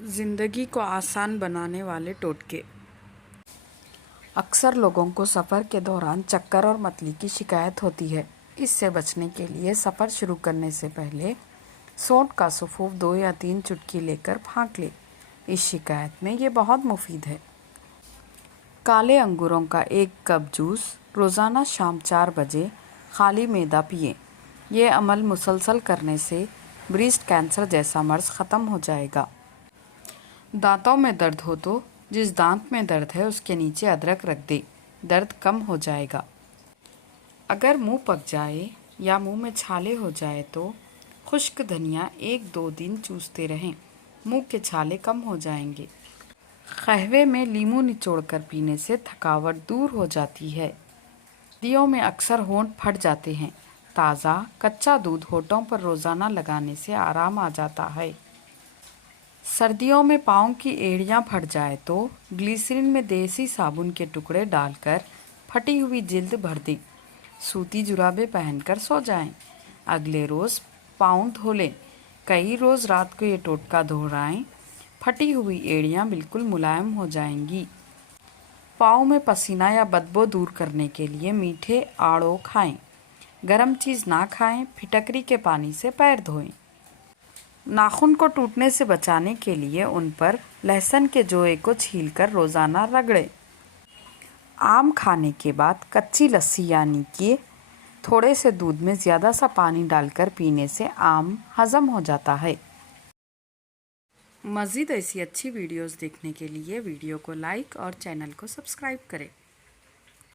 زندگی کو آسان بنانے والے ٹوٹکے۔ اکثر لوگوں کو سفر کے دوران چکر اور متلی کی شکایت ہوتی ہے۔ اس سے بچنے کے لیے سفر شروع کرنے سے پہلے سونڈ کا سفوف 2 یا 3 چٹکی لے کر پھانک لے۔ اس شکایت میں یہ بہت مفید ہے۔ کالے انگوروں کا 1 کپ جوس روزانہ شام 4 بجے خالی معدہ پئیں۔ یہ عمل مسلسل کرنے سے بریسٹ کینسر جیسا مرض ختم ہو جائے گا۔ دانتوں میں درد ہو تو جس دانت میں درد ہے اس کے نیچے ادرک رکھ دے، درد کم ہو جائے گا۔ اگر منہ پک جائے یا منہ میں چھالے ہو جائے تو خشک دھنیا 1-2 دن چوستے رہیں، منہ کے چھالے کم ہو جائیں گے۔ قہوے میں لیموں نچوڑ کر پینے سے تھکاوٹ دور ہو جاتی ہے۔ سردیوں میں اکثر ہونٹ پھٹ جاتے ہیں، تازہ کچا دودھ ہونٹوں پر روزانہ لگانے سے آرام آ جاتا ہے۔ سردیوں میں پاؤں کی ایڑیاں پھٹ جائے تو گلیسرین میں دیسی صابن کے ٹکڑے ڈال کر پھٹی ہوئی جلد بھر دیں، سوتی جرابیں پہن کر سو جائیں، اگلے روز پاؤں دھو لیں۔ کئی روز رات کو یہ ٹوٹکا دہرائیں، پھٹی ہوئی ایڑیاں بالکل ملائم ہو جائیں گی۔ پاؤں میں پسینہ یا بدبو دور کرنے کے لیے میٹھے آڑو کھائیں، گرم چیز نہ کھائیں، پھٹکری کے پانی سے پیر دھوئیں۔ ناخن کو ٹوٹنے سے بچانے کے لیے ان پر لہسن کے جوئے کو چھیل کر روزانہ رگڑیں۔ آم کھانے کے بعد کچی لسی یعنی کہ تھوڑے سے دودھ میں زیادہ سا پانی ڈال کر پینے سے آم ہضم ہو جاتا ہے۔ مزید ایسی اچھی ویڈیوز دیکھنے کے لیے ویڈیو کو لائک اور چینل کو سبسکرائب کریں۔